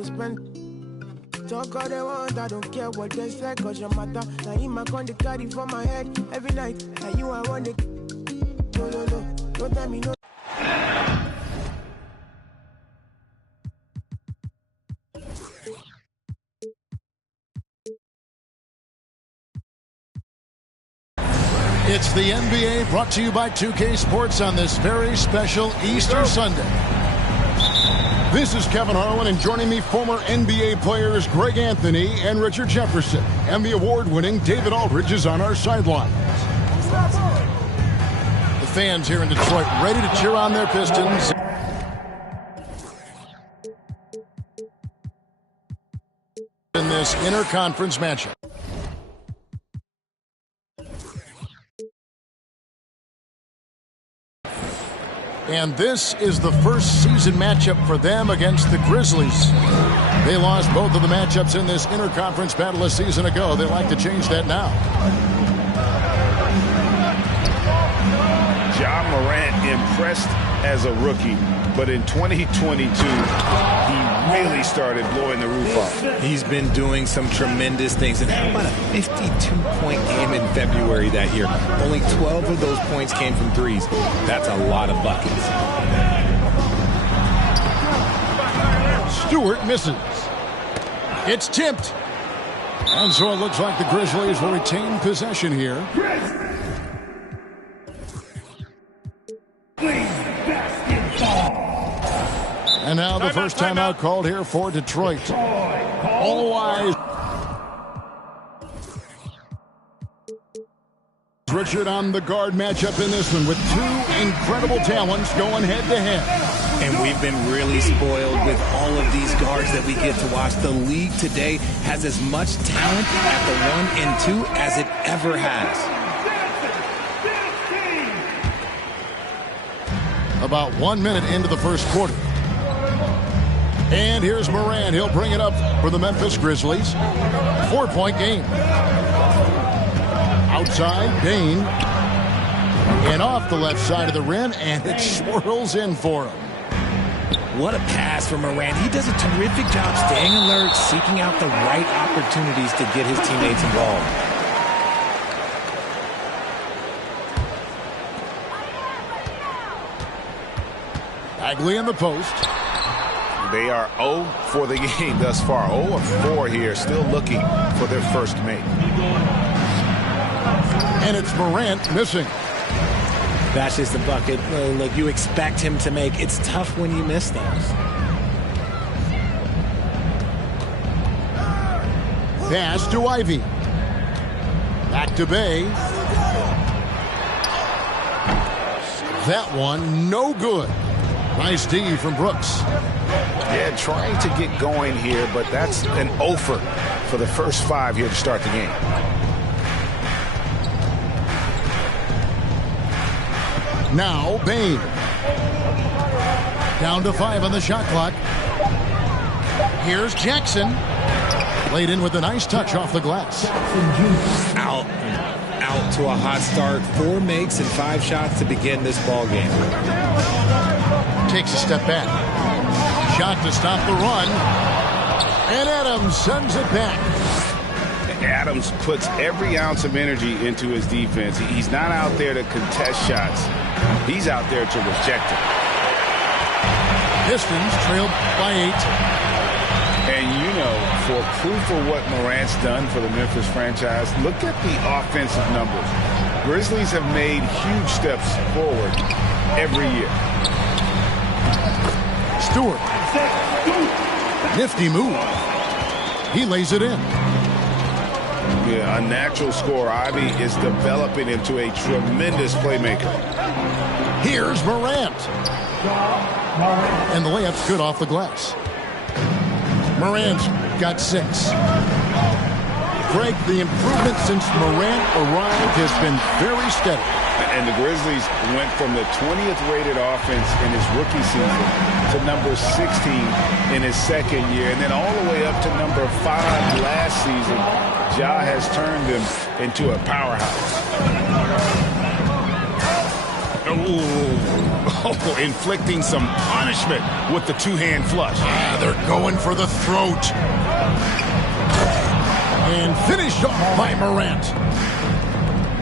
go spend. Talk all they want, I don't care what they say, cause your matter. Now him I con the carry for my head every night. And you I want the no, don't tell me no. It's the NBA brought to you by 2K Sports on this very special Easter Sunday. This is Kevin Harlan, and joining me, former NBA players Greg Anthony and Richard Jefferson. Emmy Award-winning David Aldridge is on our sidelines. The fans here in Detroit ready to cheer on their Pistons. In this interconference matchup. And this is the first season matchup for them against the Grizzlies. They lost both of the matchups in this interconference battle a season ago. They like to change that now. Ja Morant impressed as a rookie, but in 2022, he really started blowing the roof off. He's been doing some tremendous things, and how about a 52-point game in February that year? Only 12 of those points came from threes. That's a lot of buckets. Stewart misses. It's tipped. And so it looks like the Grizzlies will retain possession here. And now the first timeout called here for Detroit. All eyes. Richard on the guard matchup in this one with two incredible talents going head-to-head. And we've been really spoiled with all of these guards that we get to watch. The league today has as much talent at the 1 and 2 as it ever has. About 1 minute into the first quarter. And here's Morant. He'll bring it up for the Memphis Grizzlies. 4-point game. Outside, Bane. And off the left side of the rim, and it swirls in for him. What a pass from Morant. He does a terrific job staying alert, seeking out the right opportunities to get his teammates involved. Bagley in the post. They are 0 for the game thus far. 0 of 4 here, still looking for their first make. And it's Morant missing. That's just the bucket. Look, you expect him to make. It's tough when you miss those. Pass to Ivy. Back to Bay. That one, no good. Nice D from Brooks. Yeah, trying to get going here, but that's an offer for the first 5 here to start the game. Now, Bane. Down to 5 on the shot clock. Here's Jackson. Laid in with a nice touch off the glass. Out to a hot start. 4 makes and 5 shots to begin this ball game. Takes a step back. Shot to stop the run. And Adams sends it back. Adams puts every ounce of energy into his defense. He's not out there to contest shots. He's out there to reject it. Pistons trailed by 8. And you know, for proof of what Morant's done for the Memphis franchise, look at the offensive numbers. Grizzlies have made huge steps forward every year. Stewart. Nifty move. He lays it in. Yeah, a natural scorer. Ivy is developing into a tremendous playmaker. Here's Morant. And the layup's good off the glass. Morant's got 6. Greg, the improvement since Morant arrived has been very steady. And the Grizzlies went from the 20th rated offense in his rookie season to number 16 in his second year, and then all the way up to number 5 last season. Ja has turned him into a powerhouse. Ooh. Oh, inflicting some punishment with the two-hand flush. They're going for the throat. And finished off by Morant.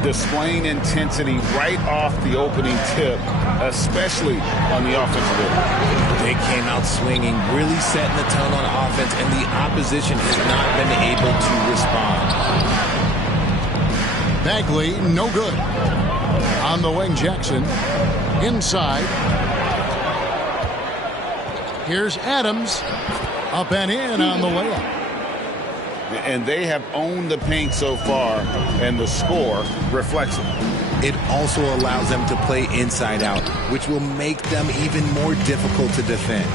Displaying intensity right off the opening tip, especially on the offensive end. They came out swinging, really setting the tone on offense, and the opposition has not been able to respond. Bagley, no good. On the wing, Jackson. Inside. Here's Adams. Up and in on the layup. And they have owned the paint so far, and the score reflects it. It also allows them to play inside out, which will make them even more difficult to defend.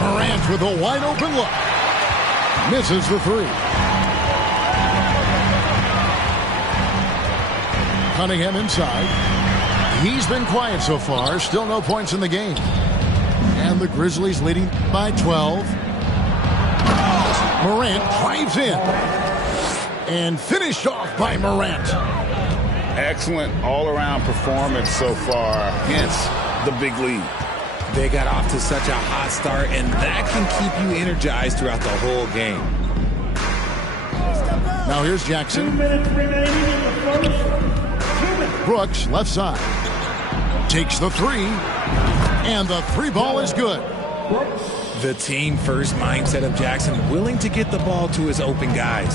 Morant with a wide open look. Misses the three. Cunningham inside. He's been quiet so far. Still no points in the game. And the Grizzlies leading by 12. Morant drives in. And finished off by Morant. Excellent all-around performance so far, hence the big lead. They got off to such a hot start, and that can keep you energized throughout the whole game. Now here's Jackson. 2 minutes remaining in the first. Brooks, left side. Takes the three. And the three ball is good. The team-first mindset of Jackson, willing to get the ball to his open guys.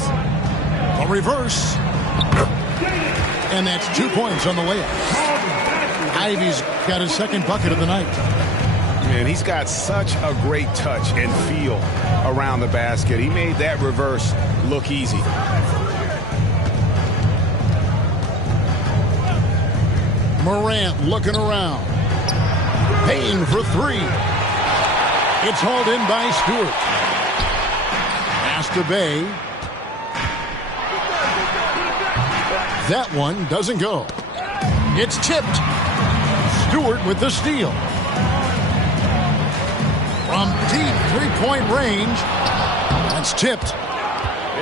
A reverse. And that's 2 points on the layup. Ivy's got his second bucket of the night. Man, he's got such a great touch and feel around the basket. He made that reverse look easy. Morant looking around. Payne for three. It's hauled in by Stewart. Pass to Bay. That one doesn't go. It's tipped. Stewart with the steal. From deep three-point range. That's tipped.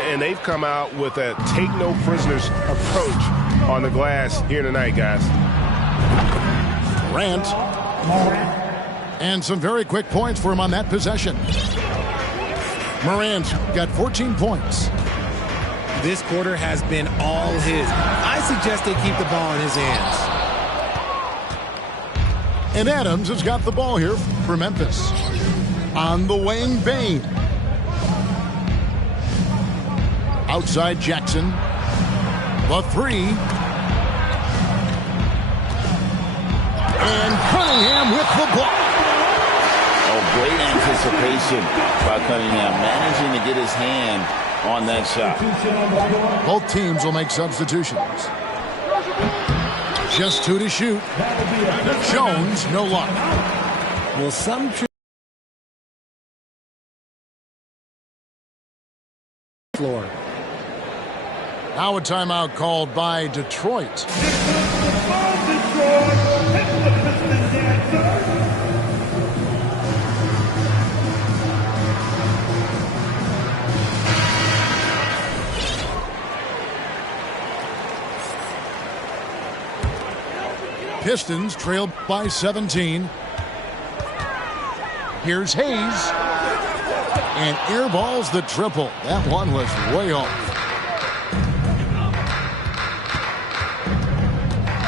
And they've come out with a take-no-prisoners approach on the glass here tonight, guys. Morant. And some very quick points for him on that possession. Morant's got 14 points. This quarter has been all his. I suggest they keep the ball in his hands. And Adams has got the ball here for Memphis. On the wing, Bane. Outside Jackson. The three. And Cunningham with the block. Oh, great anticipation by Cunningham, managing to get his hand on that shot. Both teams will make substitutions. Just 2 to shoot. Jones, no luck. Well, some floor. Now a timeout called by Detroit. Pistons trailed by 17. Here's Hayes. And airballs the triple. That one was way off.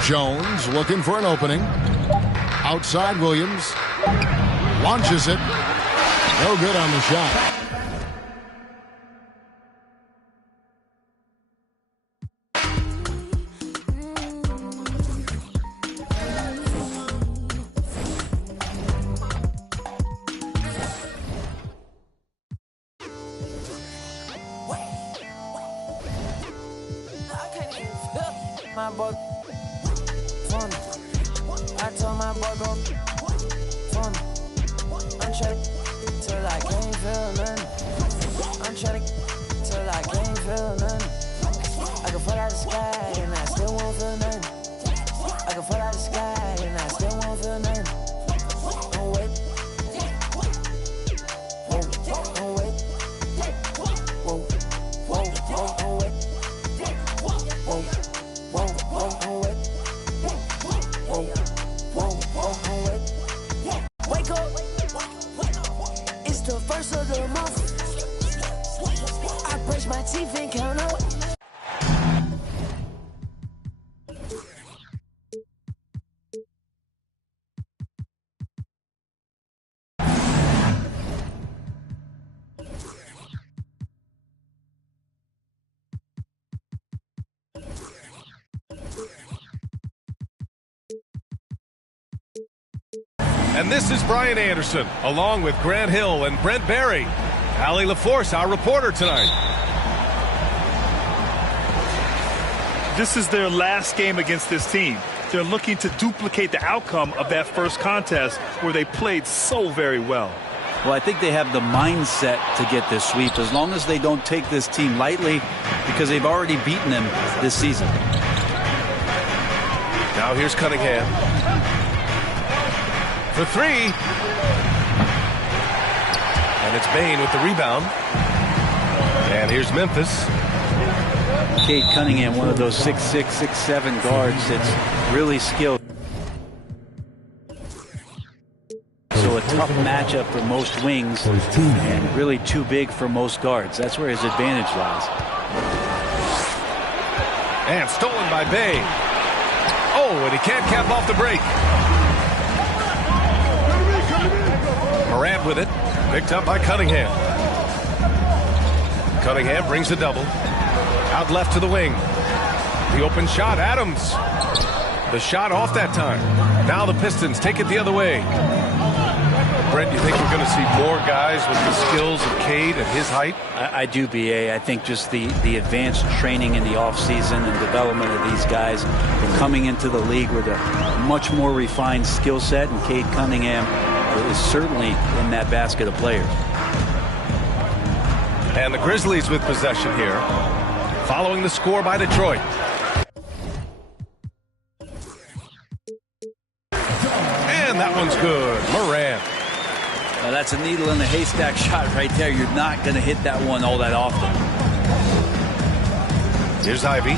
Jones looking for an opening. Outside Williams. Launches it. No good on the shot. My boy, fun. I told my boy go fun. I'm trying till I can't feel nothing. I'm trying till I can't feel nothing. I can fall out the sky and I still won't feel nothing. I can fall out the sky and I still won't feel nothing. Don't wait. Whoa, don't wait. Whoa, whoa, whoa, don't wait. Whoa. Whoa, whoa, whoa, whoa, brush my teeth and count out. And this is Brian Anderson, along with Grant Hill and Brent Barry. Allie LaForce, our reporter tonight. This is their last game against this team. They're looking to duplicate the outcome of that first contest where they played so very well. Well, I think they have the mindset to get this sweep as long as they don't take this team lightly because they've already beaten them this season. Now here's Cunningham. For three. And it's Bane with the rebound. And here's Memphis. Cade Cunningham, one of those 6'6", 6'7" guards that's really skilled. So a tough matchup for most wings and really too big for most guards. That's where his advantage lies. And stolen by Bay. Oh, and he can't cap off the break. Morant with it. Picked up by Cunningham. Cunningham brings a double. Out left to the wing. The open shot, Adams. The shot off that time. Now the Pistons take it the other way. Brent, you think we're going to see more guys with the skills of Cade at his height? I do, B.A. I think just the advanced training in the offseason and development of these guys coming into the league with a much more refined skill set, and Cade Cunningham is certainly in that basket of players. And the Grizzlies with possession here, following the score by Detroit. And that one's good. Morant. Now that's a needle in the haystack shot right there. You're not going to hit that one all that often. Here's Ivy.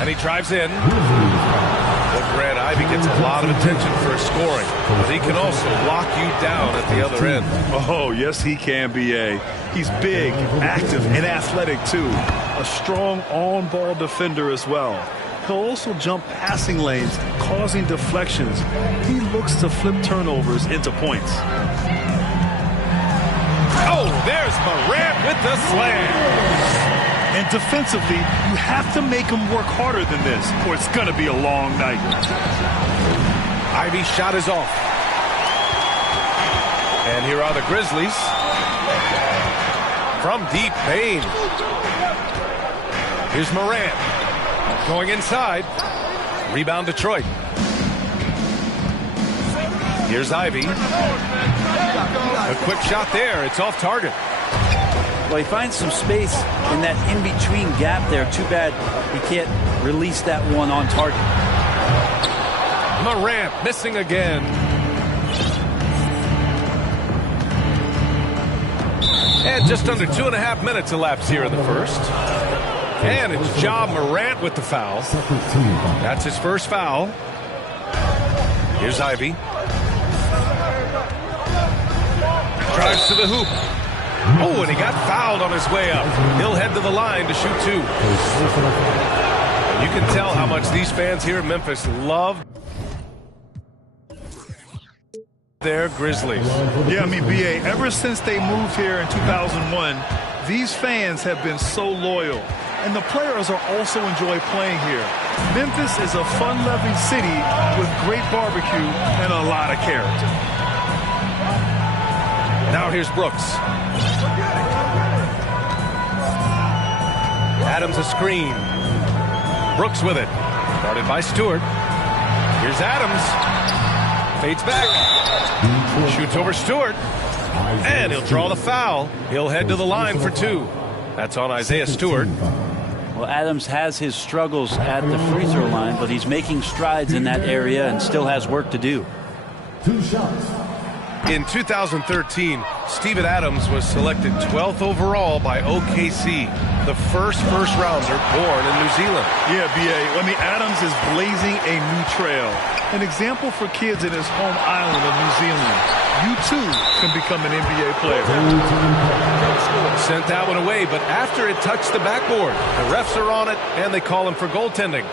And he drives in. Well, Grant, Ivy gets a lot of attention for his scoring, but he can also lock you down at the other end. Oh, yes, he can, B.A. He's big, active, and athletic, too. A strong on-ball defender as well. He'll also jump passing lanes, causing deflections. He looks to flip turnovers into points. Oh, there's Morant with the slam. And defensively, you have to make him work harder than this, or it's going to be a long night. Ivy's shot is off. And here are the Grizzlies. From deep, Bane. Here's Morant. Going inside. Rebound Detroit. Here's Ivy. A quick shot there. It's off target. Well, he finds some space in that in-between gap there. Too bad he can't release that one on target. Morant missing again. And just under 2.5 minutes elapsed here in the first. And it's Ja Morant with the foul. That's his first foul. Here's Ivy. Drives to the hoop. Oh, and he got fouled on his way up. He'll head to the line to shoot two. You can tell how much these fans here in Memphis love their Grizzlies. Yeah, I mean, B.A., ever since they moved here in 2001, these fans have been so loyal. And the players are also enjoy playing here. Memphis is a fun-loving city with great barbecue and a lot of character. Now here's Brooks. Adams a screen. Brooks with it. Guarded by Stewart. Here's Adams. Fades back. Shoots over Stewart. And he'll draw the foul. He'll head to the line for two. That's on Isaiah Stewart. Well, Adams has his struggles at the free throw line, but he's making strides in that area and still has work to do. 2 shots. In 2013, Steven Adams was selected 12th overall by OKC, the first rounder born in New Zealand. Yeah, B.A. I mean, Adams is blazing a new trail. An example for kids in his home island of New Zealand. You, too, can become an NBA player. Sent that one away, but after it touched the backboard, the refs are on it, and they call him for goaltending.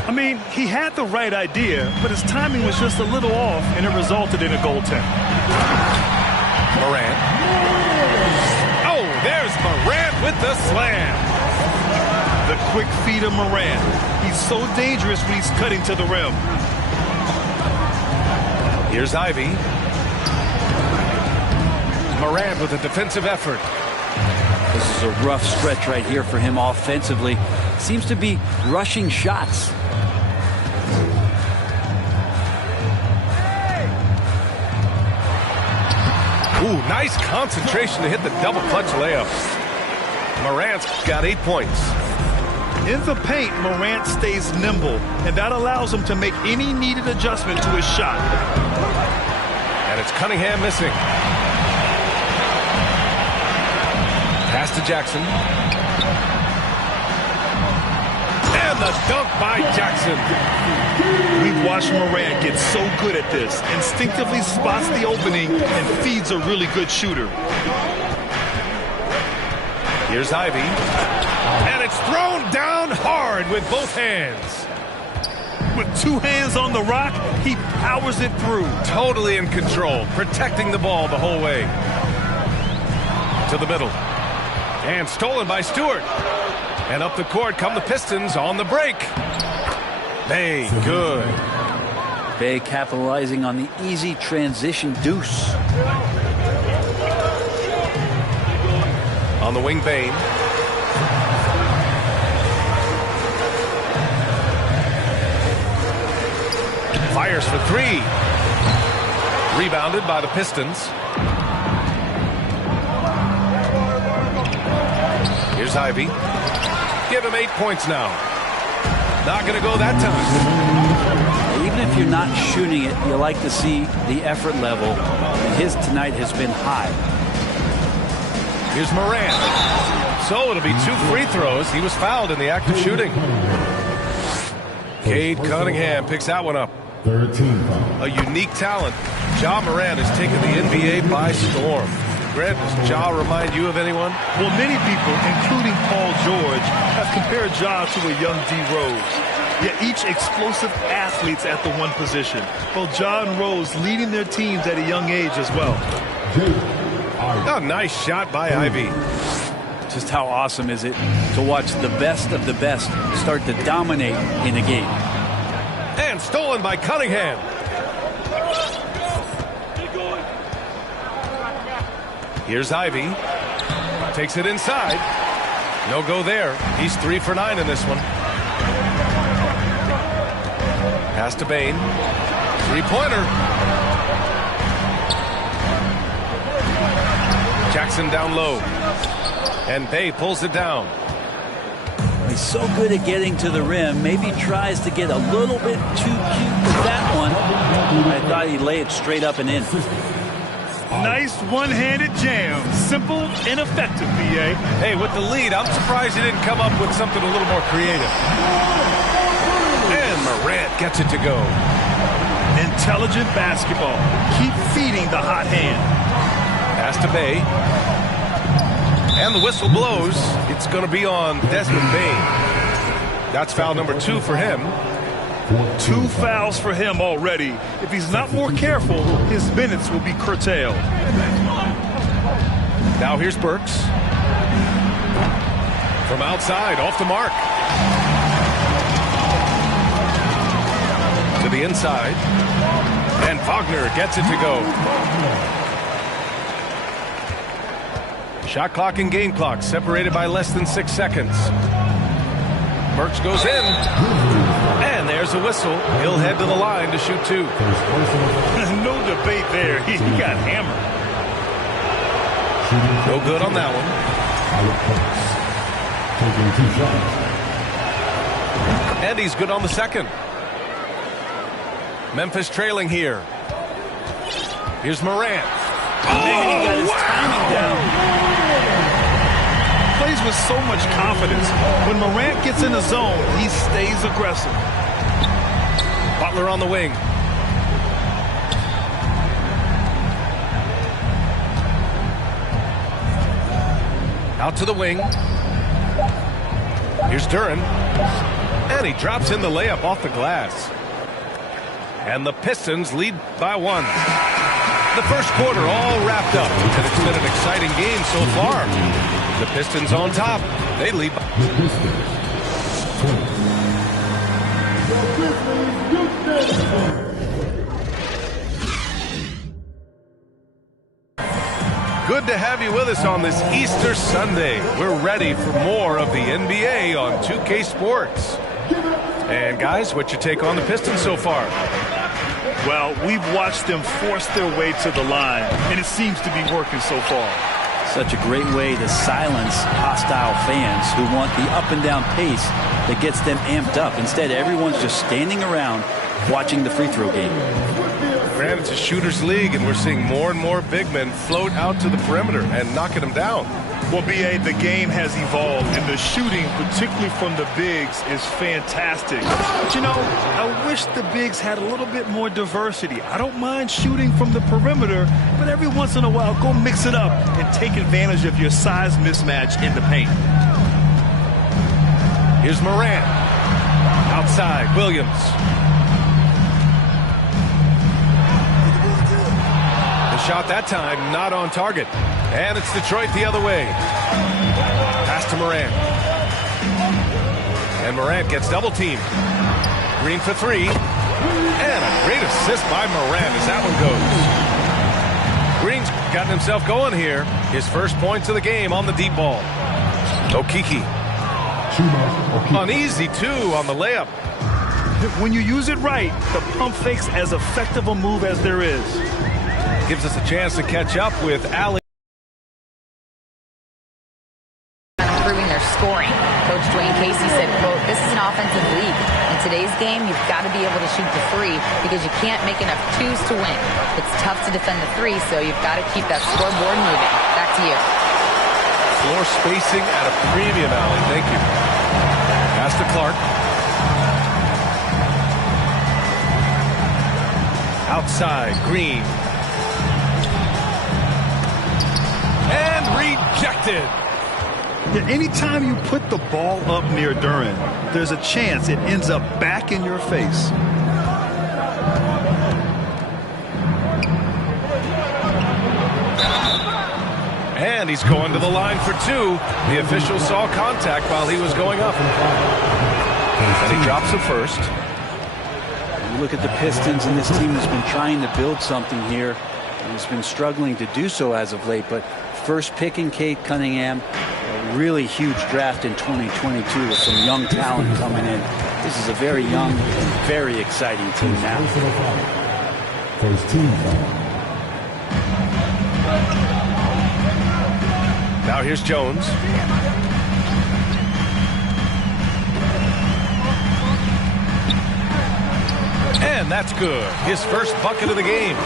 I mean, he had the right idea, but his timing was just a little off, and it resulted in a goaltend. Morant. Oh, there's Morant with the slam. The quick feed of Morant. He's so dangerous when he's cutting to the rim. Here's Ivy. Morant with a defensive effort. This is a rough stretch right here for him offensively. Seems to be rushing shots. Ooh, nice concentration to hit the double clutch layup. Morant's got 8 points. In the paint, Morant stays nimble, and that allows him to make any needed adjustment to his shot. And it's Cunningham missing. Pass to Jackson. And the dunk by Jackson. We've watched Morant get so good at this. Instinctively spots the opening and feeds a really good shooter. Here's Ivy. And it's thrown down hard with both hands. With 2 hands on the rock, he powers it through. Totally in control, protecting the ball the whole way. To the middle. And stolen by Stewart. And up the court come the Pistons on the break. Bay, good. Bay capitalizing on the easy transition deuce. On the wing, Bane. Fires for 3. Rebounded by the Pistons. Here's Ivy. Give him 8 points now. Not going to go that time. Even if you're not shooting it, you like to see the effort level. His tonight has been high. Here's Morant. So it'll be 2 free throws. He was fouled in the act of shooting. Cade Cunningham picks that one up. 13. A unique talent. Ja Morant has taken the NBA by storm. Grant, does Ja remind you of anyone? Well, many people, including Paul George, have compared Ja to a young D. Rose. Yet each explosive athletes at the one position. Well, Ja and Rose leading their teams at a young age as well. Oh, nice shot by Ivy. Just how awesome is it to watch the best of the best start to dominate in a game. And stolen by Cunningham. Here's Ivy. Takes it inside. No go there. He's 3 for 9 in this one. Pass to Bane. 3-pointer. Jackson down low. And Bay pulls it down. He's so good at getting to the rim. Maybe tries to get a little bit too cute with that one. I thought he'd lay it straight up and in. Nice one-handed jam. Simple and effective, B.A. Hey, with the lead, I'm surprised he didn't come up with something a little more creative. And Morant gets it to go. Intelligent basketball. Keep feeding the hot hand. Pass to Bay. And the whistle blows. It's going to be on Desmond Bane. That's foul number 2 for him. 2 fouls for him already. If he's not more careful, his minutes will be curtailed. Now here's Burks. From outside, off the mark. To the inside. And Wagner gets it to go. Shot clock and game clock separated by less than 6 seconds. Burks goes in. And there's a whistle. He'll head to the line to shoot 2. No debate there. He got hammered. No good on that one. And he's good on the second. Memphis trailing here. Here's Morant. He got his timing down. Plays with so much confidence. When Morant gets in the zone, he stays aggressive. Butler on the wing. Out to the wing. Here's Duren. And he drops in the layup off the glass. And the Pistons lead by 1. The first quarter all wrapped up, and it's been an exciting game so far. The Pistons on top. They lead by... Good to have you with us on this Easter Sunday. We're ready for more of the NBA on 2K Sports. And guys, what's your take on the Pistons so far? Well, we've watched them force their way to the line, and it seems to be working so far. Such a great way to silence hostile fans who want the up and down pace that gets them amped up. Instead, everyone's just standing around watching the free throw game. Granted, it's a shooter's league, and we're seeing more and more big men float out to the perimeter and knocking them down. Well, B.A., the game has evolved, and the shooting, particularly from the bigs, is fantastic. But, you know, I wish the bigs had a little bit more diversity. I don't mind shooting from the perimeter, but every once in a while, go mix it up and take advantage of your size mismatch in the paint. Here's Morant. Outside, Williams. The shot that time not on target. And it's Detroit the other way. Pass to Morant. And Morant gets double teamed. Green for 3. And a great assist by Morant as that one goes. Green's gotten himself going here. His first points of the game on the deep ball. Okeke. Uneasy, too, on the layup. When you use it right, the pump fake's as effective a move as there is. Gives us a chance to catch up with Allie. Improving their scoring. Coach Dwayne Casey said, quote, "This is an offensive league. In today's game, you've got to be able to shoot the 3 because you can't make enough 2s to win. It's tough to defend the 3, so you've got to keep that scoreboard moving." Back to you. Floor spacing at a premium, Allie. Thank you. Pass to Clark. Outside, Green. And rejected. Yeah, anytime you put the ball up near Duren, there's a chance it ends up back in your face. And he's going to the line for 2. The official saw contact while he was going up. And he drops it first. You look at the Pistons, and this team has been trying to build something here. And has been struggling to do so as of late. But first picking Cade Cunningham, a really huge draft in 2022 with some young talent coming in. This is a very young and very exciting team now. First team. Now here's Jones. And that's good. His first bucket of the game.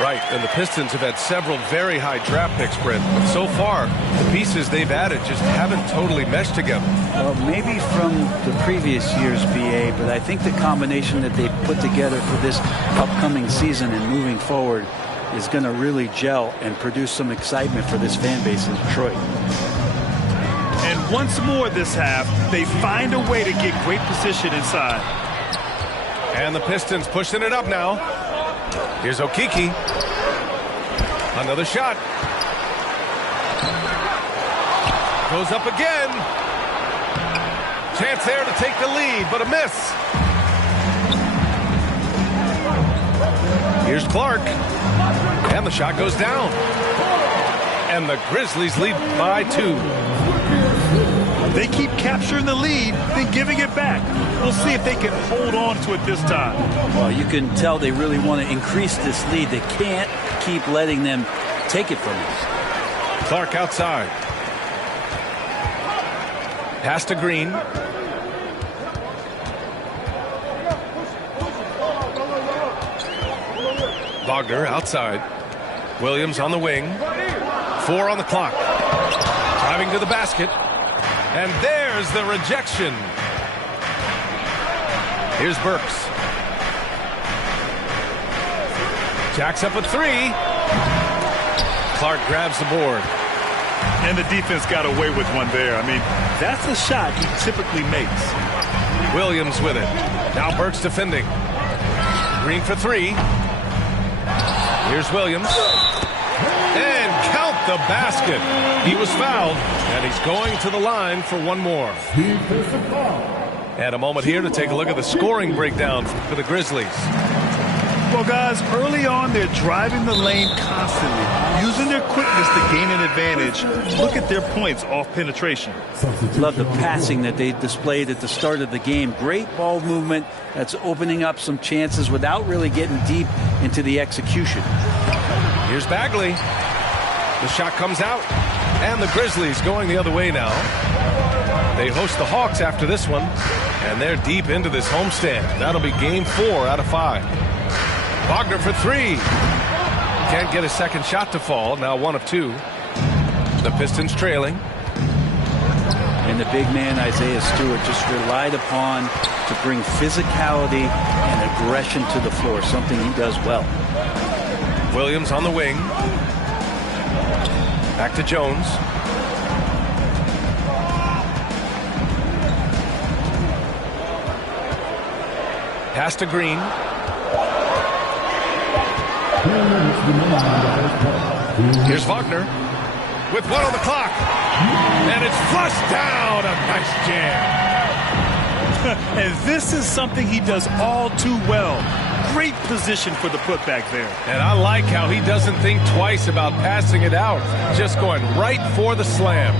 Right, and the Pistons have had several very high draft picks, Brent. But so far, the pieces they've added just haven't totally meshed together. Well, maybe from the previous year's BA, but I think the combination that they put together for this upcoming season and moving forward is going to really gel and produce some excitement for this fan base in Detroit. And once more this half, they find a way to get great position inside. And the Pistons pushing it up now. Here's Okeke. Another shot. Goes up again. Chance there to take the lead, but a miss. Here's Clark. And the shot goes down. And the Grizzlies lead by 2. They keep capturing the lead, then giving it back. We'll see if they can hold on to it this time. Well, you can tell they really want to increase this lead. They can't keep letting them take it from us. Clark outside. Pass to Green. Wagner outside. Williams on the wing. 4 on the clock. Driving to the basket. And there's the rejection. Here's Burks. Jacks up a 3. Clark grabs the board. And the defense got away with one there. I mean, that's a shot he typically makes. Williams with it. Now Burks defending. Green for 3. Here's Williams. And count the basket. He was fouled, and he's going to the line for one more. And a moment here to take a look at the scoring breakdown for the Grizzlies. Well, guys, early on, they're driving the lane constantly, using their quickness to gain an advantage. Look at their points off penetration. Love the passing that they displayed at the start of the game. Great ball movement that's opening up some chances without really getting deep into the execution. Here's Bagley. The shot comes out, and the Grizzlies going the other way now. They host the Hawks after this one, and they're deep into this homestand. That'll be game 4 out of 5. Wagner for 3. Can't get a second shot to fall. Now 1 of 2. The Pistons trailing. And the big man, Isaiah Stewart, just relied upon to bring physicality and aggression to the floor, something he does well. Williams on the wing. Back to Jones. Pass to Green. Here's Wagner with 1 on the clock. And it's flushed down. A nice jam. And this is something he does all too well. Great position for the putback there. And I like how he doesn't think twice about passing it out. Just going right for the slam.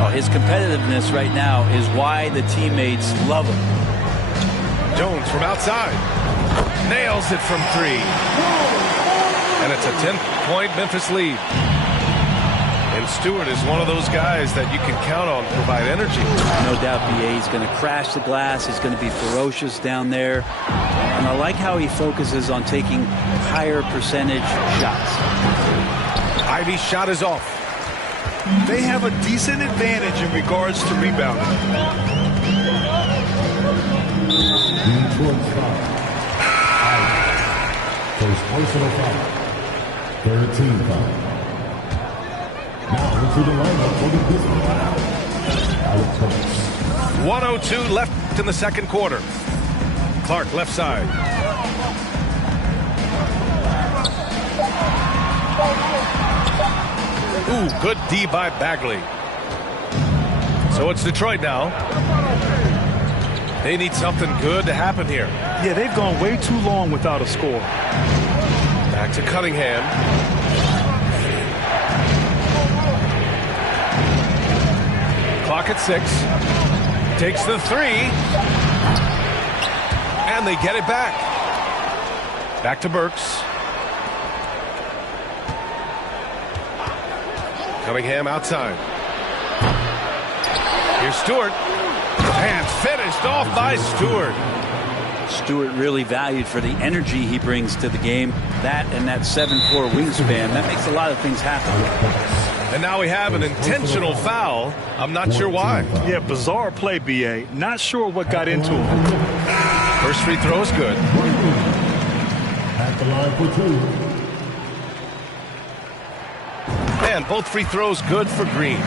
Oh, his competitiveness right now is why the teammates love him. Jones from outside. Nails it from 3. And it's a 10-point Memphis lead. And Stewart is one of those guys that you can count on to provide energy. No doubt, B.A. He's going to crash the glass. He's going to be ferocious down there. And I like how he focuses on taking higher percentage shots. Ivy's shot is off. They have a decent advantage in regards to rebounding. First personal foul. 13 foul. Now into the lineup for the Pistons. Alec Burks. 1:02 left in the second quarter. Clark left side. Ooh, good D by Bagley. So it's Detroit now. They need something good to happen here. Yeah, they've gone way too long without a score. Back to Cunningham. Clock at 6. Takes the 3. And they get it back. Back to Burks. Cunningham outside. Here's Stewart. And finished off by Stewart. Stewart really valued for the energy he brings to the game. That and that 7'4" wingspan, that makes a lot of things happen. And now we have an intentional foul. I'm not sure why. Yeah, bizarre play, B.A. Not sure what got into him. First free throw is good. At the line for 2. And both free throws good for Green.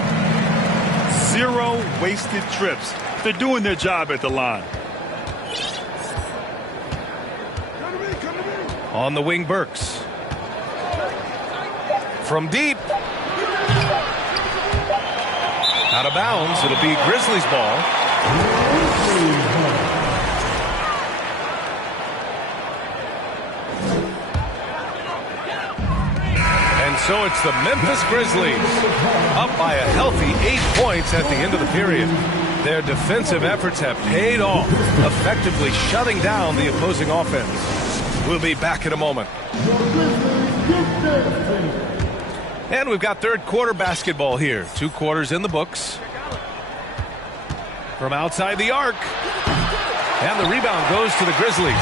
0 wasted trips. They're doing their job at the line. On the wing, Burks. From deep. Out of bounds. It'll be Grizzlies ball. And so it's the Memphis Grizzlies up by a healthy 8 points at the end of the period. Their defensive efforts have paid off, effectively shutting down the opposing offense. We'll be back in a moment. And we've got third quarter basketball here. 2 quarters in the books. From outside the arc. And the rebound goes to the Grizzlies.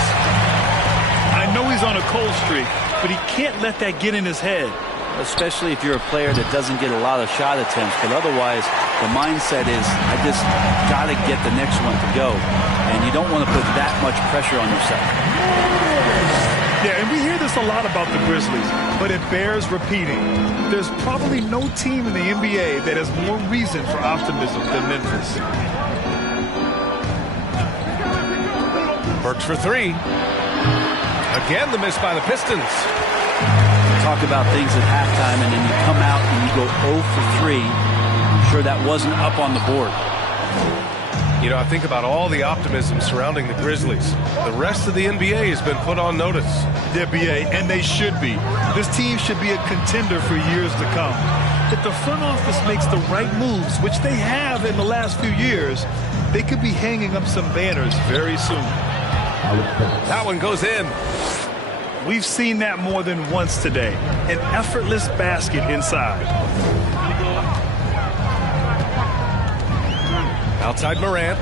I know he's on a cold streak, but he can't let that get in his head. Especially if you're a player that doesn't get a lot of shot attempts, but otherwise the mindset is, I just got to get the next one to go, and you don't want to put that much pressure on yourself. Yeah, and we hear this a lot about the Grizzlies, but it bears repeating. There's probably no team in the NBA that has more reason for optimism than Memphis. Burks for three. Again, the miss by the Pistons. Talk about things at halftime, and then you come out and you go 0 for 3. I'm sure that wasn't up on the board. You know, I think about all the optimism surrounding the Grizzlies. The rest of the NBA has been put on notice. The NBA, and they should be. This team should be a contender for years to come. If the front office makes the right moves, which they have in the last few years, they could be hanging up some banners very soon. That one goes in. We've seen that more than once today. An effortless basket inside. Outside Morant.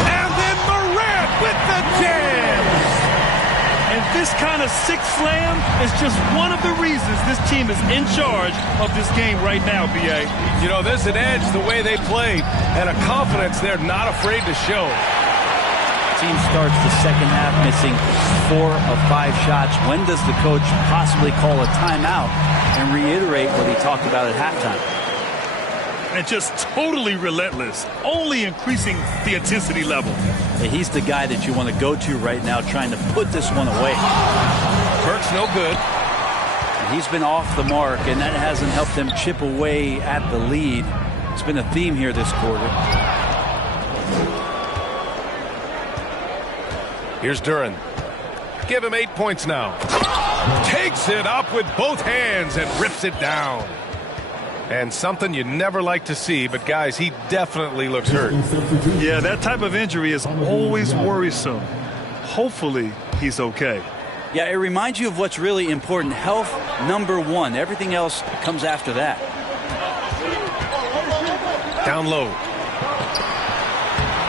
And then Morant with the jam! And this kind of six slam is just one of the reasons this team is in charge of this game right now, B.A. You know, there's an edge the way they play and a confidence they're not afraid to show. Team starts the second half missing 4 of 5 shots. When does the coach possibly call a timeout and reiterate what he talked about at halftime? And just totally relentless, only increasing the intensity level. Yeah, he's the guy that you want to go to right now, trying to put this one away. Burks no good. And he's been off the mark, and that hasn't helped them chip away at the lead. It's been a theme here this quarter. Here's Duren. Give him 8 points now. Takes it up with both hands and rips it down. And something you never like to see, but guys, he definitely looks hurt. Yeah, that type of injury is always worrisome. Hopefully, he's okay. Yeah, it reminds you of what's really important. Health, number one. Everything else comes after that. Down low.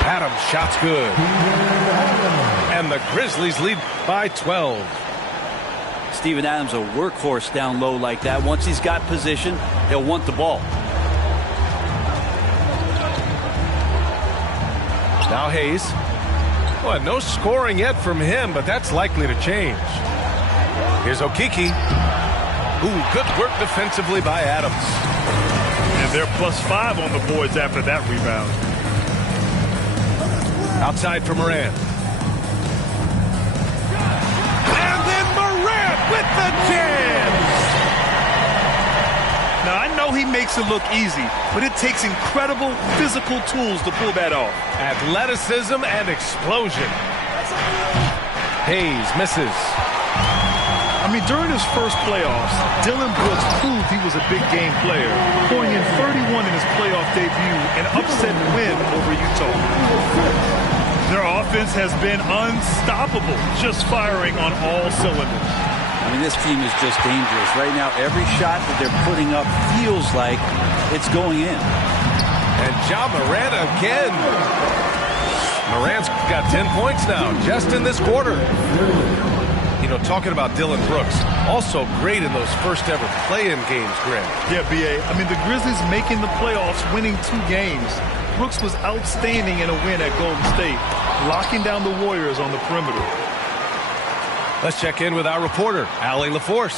Adams, shot's good. And the Grizzlies lead by 12. Steven Adams, a workhorse down low like that. Once he's got position, he'll want the ball. Now Hayes. Well, no scoring yet from him, but that's likely to change. Here's Okeke. Ooh, good work defensively by Adams. And they're +5 on the boards after that rebound. Outside for Morant. And then Morant with the jam! Now, I know he makes it look easy, but it takes incredible physical tools to pull that off. Athleticism and explosion. Hayes misses. I mean, during his first playoffs, Dillon Brooks proved he was a big game player, pouring in 31 in his playoff debut, an upset win over Utah. Their offense has been unstoppable, just firing on all cylinders. I mean, this team is just dangerous. Right now, every shot that they're putting up feels like it's going in. And Ja Morant again. Morant's got 10 points now, just in this quarter. You know, talking about Dillon Brooks, also great in those first ever play-in games, Graham. Yeah, B.A. I mean, the Grizzlies making the playoffs, winning 2 games. Brooks was outstanding in a win at Golden State, locking down the Warriors on the perimeter. Let's check in with our reporter, Allie LaForce.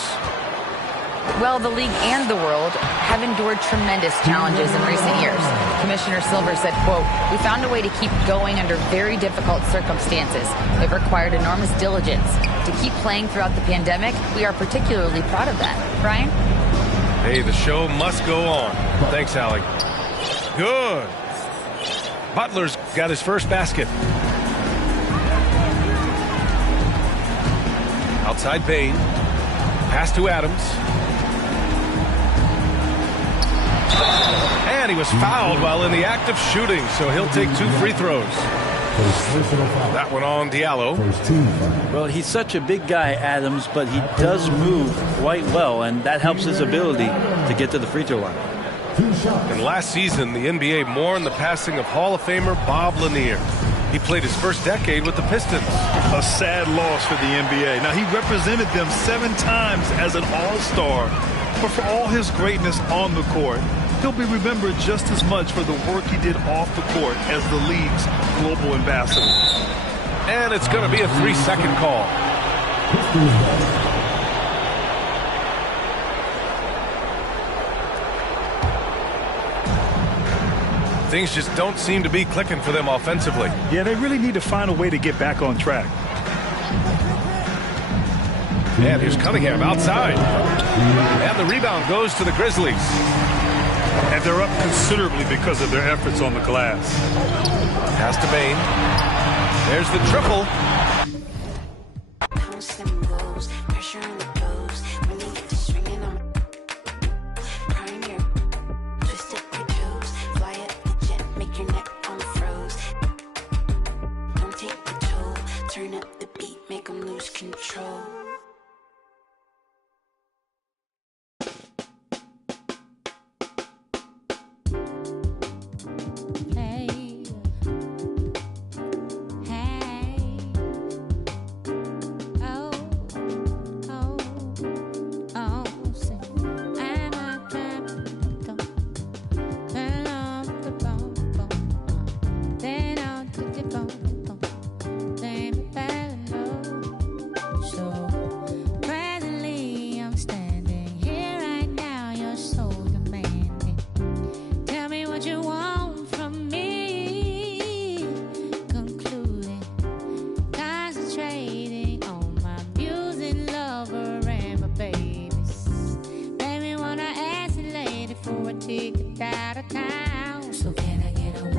Well, the league and the world have endured tremendous challenges in recent years. Commissioner Silver said, quote, "We found a way to keep going under very difficult circumstances. It required enormous diligence. To keep playing throughout the pandemic, we are particularly proud of that." Brian? Hey, the show must go on. Thanks, Allie. Good. Butler's got his first basket. Outside Bane. Pass to Adams. And he was fouled while in the act of shooting, so he'll take 2 free throws. That one on Diallo. Well, he's such a big guy, Adams, but he does move quite well, and that helps his ability to get to the free throw line. And last season, the NBA mourned the passing of Hall of Famer Bob Lanier. He played his first decade with the Pistons. A sad loss for the NBA. Now, he represented them 7 times as an all-star, but for all his greatness on the court, he'll be remembered just as much for the work he did off the court as the league's global ambassador. And it's going to be a 3-second call. Things just don't seem to be clicking for them offensively. Yeah, they really need to find a way to get back on track. And here's Cunningham outside. And the rebound goes to the Grizzlies. And they're up considerably because of their efforts on the glass. Pass to Bane. There's the triple. Ticket out of town. So can I get a